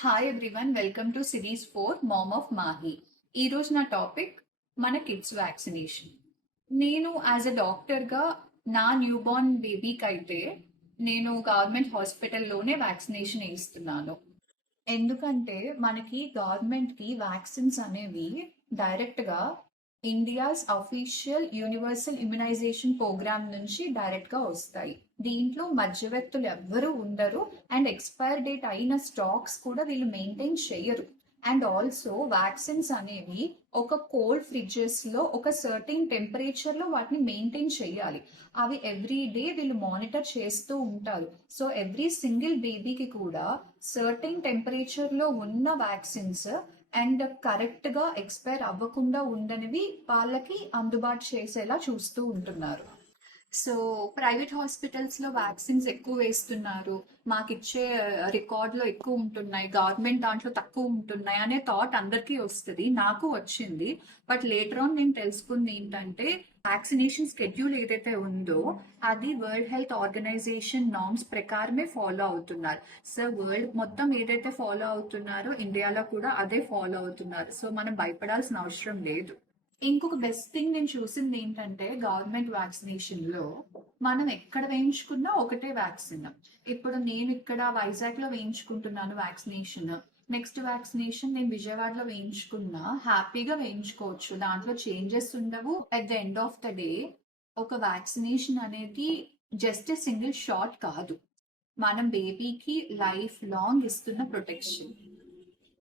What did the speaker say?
Hi everyone, welcome to series 4 mom of Mahe. ఈరోజు నా topic మన కిడ్స్ వ్యాక్సినేషన్. నేను యాజ్ అ డాక్టర్గా నా న్యూ బోర్న్ బేబీకి అయితే నేను గవర్నమెంట్ హాస్పిటల్లోనే వ్యాక్సినేషన్ వేస్తున్నాను. ఎందుకంటే మనకి గవర్నమెంట్కి వ్యాక్సిన్స్ అనేవి డైరెక్ట్గా India's official universal immunization programme నుంచి డైరెక్ట్గా వస్తాయి. దీంట్లో మధ్యవర్తులు ఎవ్వరూ ఉండరు అండ్ ఎక్స్పైర్ డేట్ అయిన స్టాక్స్ కూడా వీళ్ళు మెయింటైన్ చేయరు. అండ్ ఆల్సో వ్యాక్సిన్స్ అనేవి ఒక కోల్డ్ ఫ్రిడ్జెస్లో ఒక సర్టెన్ టెంపరేచర్లో వాటిని మెయింటైన్ చేయాలి. అవి ఎవ్రీ డే వీళ్ళు మానిటర్ చేస్తూ ఉంటారు. సో ఎవ్రీ సింగిల్ బేబీకి కూడా సర్టెన్ టెంపరేచర్లో ఉన్న వ్యాక్సిన్స్ అండ్ కరెక్ట్గా ఎక్స్పైర్ అవ్వకుండా ఉండనివి వాళ్ళకి అందుబాటు చేసేలా చూస్తూ ఉంటున్నారు. సో ప్రైవేట్ హాస్పిటల్స్లో వ్యాక్సిన్స్ ఎక్కువ వేస్తున్నారు, మాకు ఇచ్చే రికార్డులో ఎక్కువ ఉంటున్నాయి, గవర్నమెంట్ దాంట్లో తక్కువ ఉంటున్నాయి అనే థాట్ అందరికీ వస్తుంది, నాకు వచ్చింది. బట్ లేటర్ ఆన్ నేను తెలుసుకుంది ఏంటంటే వ్యాక్సినేషన్ స్కెడ్యూల్ ఏదైతే ఉందో అది వరల్డ్ హెల్త్ ఆర్గనైజేషన్ నార్మ్స్ ప్రకారమే ఫాలో అవుతున్నారు. సో వరల్డ్ మొత్తం ఏదైతే ఫాలో అవుతున్నారో ఇండియాలో కూడా అదే ఫాలో అవుతున్నారు. సో మనం భయపడాల్సిన అవసరం లేదు. ఇంకొక బెస్ట్ థింగ్ నేను చూసింది ఏంటంటే గవర్నమెంట్ వ్యాక్సినేషన్ లో మనం ఎక్కడ వేయించుకున్నా ఒకటే వ్యాక్సిన్. ఇప్పుడు నేను ఇక్కడ వైజాగ్ లో వేయించుకుంటున్నాను వ్యాక్సినేషన్. నెక్స్ట్ వ్యాక్సినేషన్ నేను విజయవాడలో వేయించుకున్నా, హ్యాపీగా వేయించుకోవచ్చు, దాంట్లో చేంజెస్ ఉండవు. At the end of the day ఒక వ్యాక్సినేషన్ అనేది జస్ట్ సింగిల్ షాట్ కాదు, మనం బేబీకి లైఫ్ లాంగ్ ఇస్తున్న ప్రొటెక్షన్.